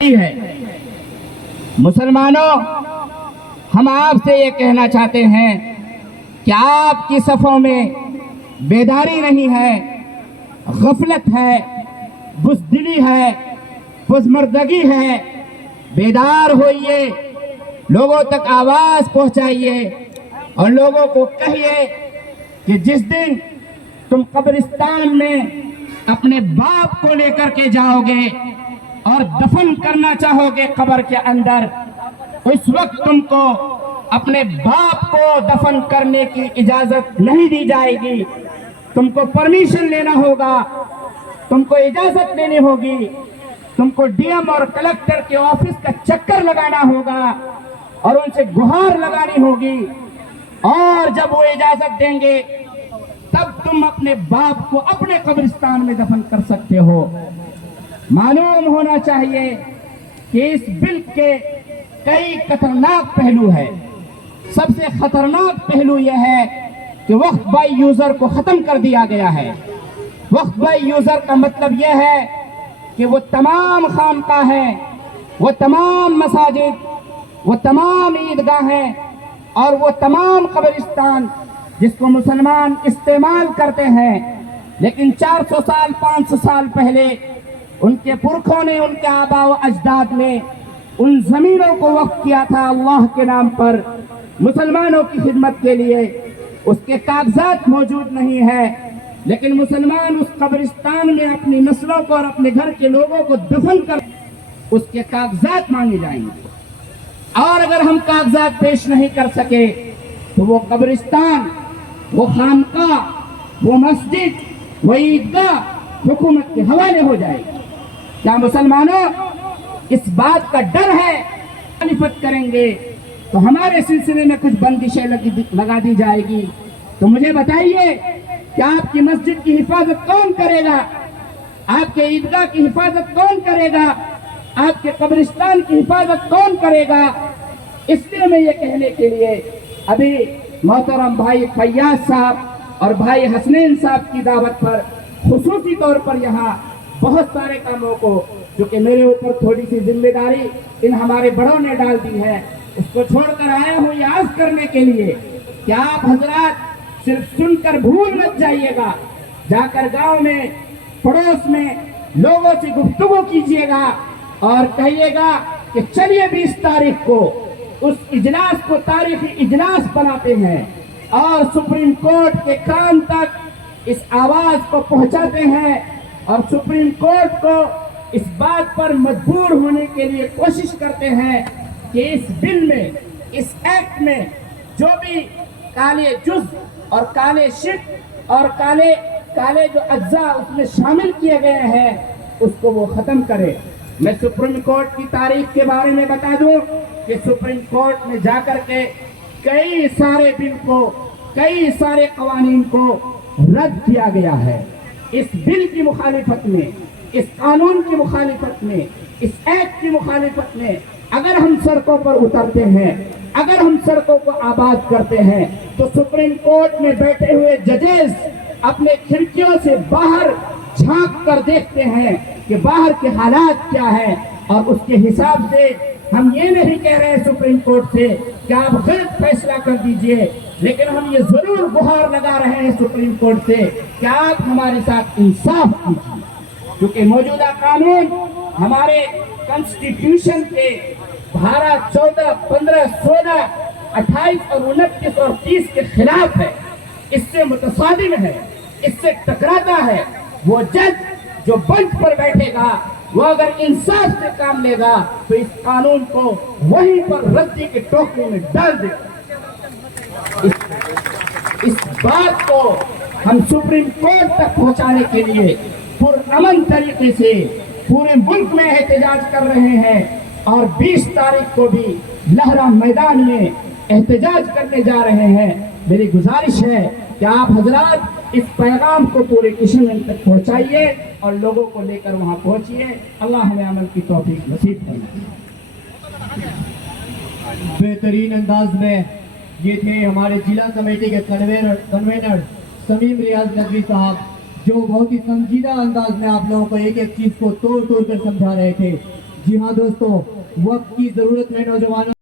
ہے مسلمانوں، ہم آپ سے یہ کہنا چاہتے ہیں کہ آپ کی صفوں میں بیداری نہیں ہے، غفلت ہے، بزدلی ہے، پسماندگی ہے۔ بیدار ہوئیے، لوگوں تک آواز پہنچائیے اور لوگوں کو کہیے کہ جس دن تم قبرستان میں اپنے باپ کو لے کر کے جاؤ گے اور دفن کرنا چاہو گے قبر کے اندر، اس وقت تم کو اپنے باپ کو دفن کرنے کی اجازت نہیں دی جائے گی۔ تم کو پرمیشن لینا ہوگا، تم کو اجازت لینی ہوگی، تم کو ڈی ایم اور کلکٹر کے آفس کا چکر لگانا ہوگا اور ان سے گہار لگانی ہوگی، اور جب وہ اجازت دیں گے تب تم اپنے باپ کو اپنے قبرستان میں دفن کر سکتے ہو۔ معلوم ہونا چاہیے کہ اس بل کے کئی خطرناک پہلو ہے۔ سب سے خطرناک پہلو یہ ہے کہ وقف بائی یوزر کو ختم کر دیا گیا ہے۔ وقف بائی یوزر کا مطلب یہ ہے کہ وہ تمام خانقاہیں، وہ تمام مساجد، وہ تمام عیدگاہیں اور وہ تمام قبرستان جس کو مسلمان استعمال کرتے ہیں، لیکن 400 سال 500 سال پہلے ان کے پرکھوں نے، ان کے آباء و اجداد نے ان زمینوں کو وقف کیا تھا اللہ کے نام پر، مسلمانوں کی خدمت کے لیے۔ اس کے کاغذات موجود نہیں ہے، لیکن مسلمان اس قبرستان میں اپنی نسلوں کو اور اپنے گھر کے لوگوں کو دفن کر اس کے کاغذات مانگے جائیں گے، اور اگر ہم کاغذات پیش نہیں کر سکے تو وہ قبرستان، وہ خانقاہ، وہ مسجد، وہ عیدگاہ حکومت کے حوالے ہو جائے گی۔ کیا مسلمانوں اس بات کا ڈر ہے مخالفت کریں گے تو ہمارے سلسلے میں کچھ بندشیں لگا دی جائے گی؟ تو مجھے بتائیے کہ آپ کی مسجد کی حفاظت کون کرے گا؟ آپ کے عیدگاہ کی حفاظت کون کرے گا؟ آپ کے قبرستان کی حفاظت کون کرے گا؟ اس لیے میں یہ کہنے کے لیے ابھی محترم بھائی فیاض صاحب اور بھائی حسنین صاحب کی دعوت پر خصوصی طور پر یہاں بہت سارے کاموں کو جو کہ میرے اوپر تھوڑی سی ذمہ داری ان ہمارے بڑوں نے ڈال دی ہے، اس کو چھوڑ کر آیا ہوں یہ عرض کرنے کے لیے کہ آپ حضرات صرف سن کر بھول مت جائیے گا، جا کر گاؤں میں، پڑوس میں لوگوں سے گفتگو کیجیے گا اور کہیے گا کہ چلیے 20 تاریخ کو اس اجلاس کو تاریخی اجلاس بناتے ہیں اور سپریم کورٹ کے کان تک اس آواز کو پہنچاتے ہیں اور سپریم کورٹ کو اس بات پر مجبور ہونے کے لیے کوشش کرتے ہیں کہ اس بل میں، اس ایکٹ میں جو بھی کالے جز اور کالے شق اور کالے جو اجزاء اس میں شامل کیے گئے ہیں اس کو وہ ختم کرے۔ میں سپریم کورٹ کی تاریخ کے بارے میں بتا دوں کہ سپریم کورٹ میں جا کر کے کئی سارے بل کو، کئی سارے قوانین کو رد کیا گیا ہے۔ اس بل کی مخالفت میں، اس قانون کی مخالفت میں، اس ایکٹ کی مخالفت میں اگر ہم سڑکوں پر اترتے ہیں، اگر ہم سڑکوں کو آباد کرتے ہیں تو سپریم کورٹ میں بیٹھے ہوئے ججز اپنے کھڑکیوں سے باہر جھانک کر دیکھتے ہیں کہ باہر کے حالات کیا ہیں، اور اس کے حساب سے ہم یہ نہیں کہہ رہے سپریم کورٹ سے کہ آپ غلط فیصلہ کر دیجئے، لیکن ہم یہ ضرور گہار لگا رہے ہیں سپریم کورٹ سے کہ آپ ہمارے ساتھ انصاف کیجیے، کیونکہ موجودہ قانون ہمارے کنسٹیٹیوشن کے دھارا 14، 15، 16، 28 اور 29 اور 30 کے خلاف ہے، اس سے متصادم ہے، اس سے ٹکراتا ہے۔ وہ جج جو بنچ پر بیٹھے گا وہ اگر انصاف سے کام لے گا تو اس قانون کو وہیں پر ردی کے ٹوکری میں ڈال دے گا۔ اس بات کو ہم سپریم کورٹ تک پہنچانے کے لیے پرامن طریقے سے پورے ملک میں احتجاج کر رہے ہیں، اور 20 تاریخ کو بھی لہرا میدان میں احتجاج کرنے جا رہے ہیں۔ میری گزارش ہے کہ آپ حضرات اس پیغام کو پورے کشن تک پہنچائیے اور لوگوں کو لے کر وہاں پہنچیے۔ اللہ ہمیں عمل کی توفیق نصیب فرمائے۔ بہترین انداز میں یہ تھے ہمارے ضلع کمیٹی کے کنوینر سمیم ریاض ندوی صاحب، جو بہت ہی سنجیدہ انداز میں آپ لوگوں کو ایک ایک چیز کو توڑ توڑ کر سمجھا رہے تھے۔ جی ہاں دوستو، وقت کی ضرورت ہے نوجوانوں